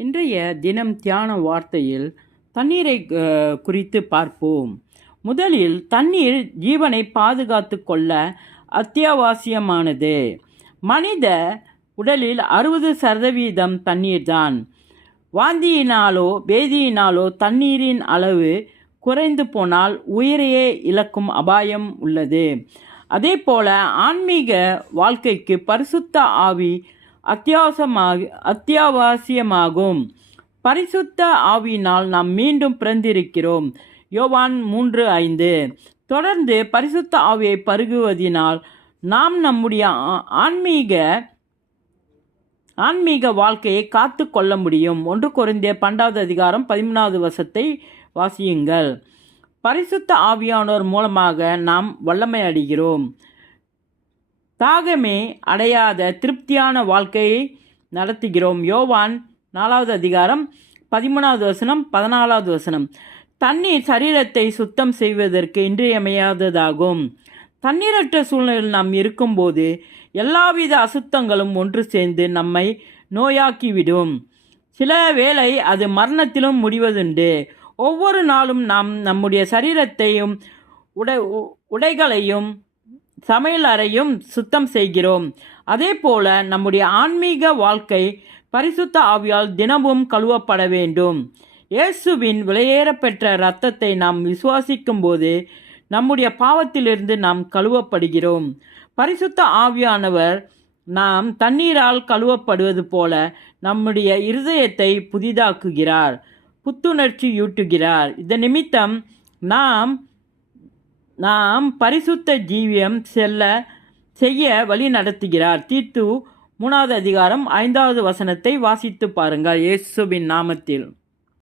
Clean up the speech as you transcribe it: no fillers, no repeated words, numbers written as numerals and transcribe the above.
இன்றைய தினம் தியான வார்த்தையில் தண்ணீரை குறித்து பார்ப்போம். முதலில் தண்ணீர் ஜீவனை பாதுகாத்து கொள்ள அத்தியாவசியமானது. மனித உடலில் 60% தண்ணீர்தான். வாந்தியினாலோ பேதியினாலோ தண்ணீரின் அளவு குறைந்து போனால் உயிரையே இழக்கும் அபாயம் உள்ளது. அதே போல ஆன்மீக வாழ்க்கைக்கு பரிசுத்த ஆவி அத்தியாவசியமாகும். பரிசுத்த ஆவியினால் நாம் மீண்டும் பிறந்திருக்கிறோம். யோவான் 3:5. தொடர்ந்து பரிசுத்த ஆவியை பருகுவதினால் நாம் நம்முடைய ஆன்மீக வாழ்க்கையை காத்து கொள்ள முடியும். 1 கொரிந்தியர் 12:13 வாசியுங்கள். பரிசுத்த ஆவியானோர் மூலமாக நாம் வல்லமை அடைகிறோம். தாகமே அடையாத திருப்தியான வாழ்க்கையை நடத்துகிறோம். யோவான் 4:13-14. தண்ணீர் சரீரத்தை சுத்தம் செய்வதற்கு இன்றியமையாததாகும். தண்ணீரற்ற சூழ்நிலையில் நாம் இருக்கும்போது எல்லாவித அசுத்தங்களும் ஒன்று சேர்ந்து நம்மை நோயாக்கிவிடும். சில வேளை அது மரணத்திலும் முடிவதுண்டு. ஒவ்வொரு நாளும் நாம் நம்முடைய சரீரத்தையும் உடைகளையும் சமையல் அறையும் சுத்தம் செய்கிறோம். அதே போல நம்முடைய ஆன்மீக வாழ்க்கை பரிசுத்த ஆவியால் தினமும் கழுவப்பட வேண்டும். இயேசுவின் விலையேறப்பெற்ற இரத்தத்தை நாம் விசுவாசிக்கும் போது நம்முடைய பாவத்திலிருந்து நாம் கழுவப்படுகிறோம். பரிசுத்த ஆவியானவர் நாம் தண்ணீரால் கழுவப்படுவது போல நம்முடைய இருதயத்தை புதிதாக்குகிறார், புத்துணர்ச்சியூட்டுகிறார். இதன் நிமித்தம் நாம் பரிசுத்த ஜீவியம் செய்ய வழி நடத்துகிறார். தீத்து 3:5 வாசித்து பாருங்கள். இயேசுவின் நாமத்தில்.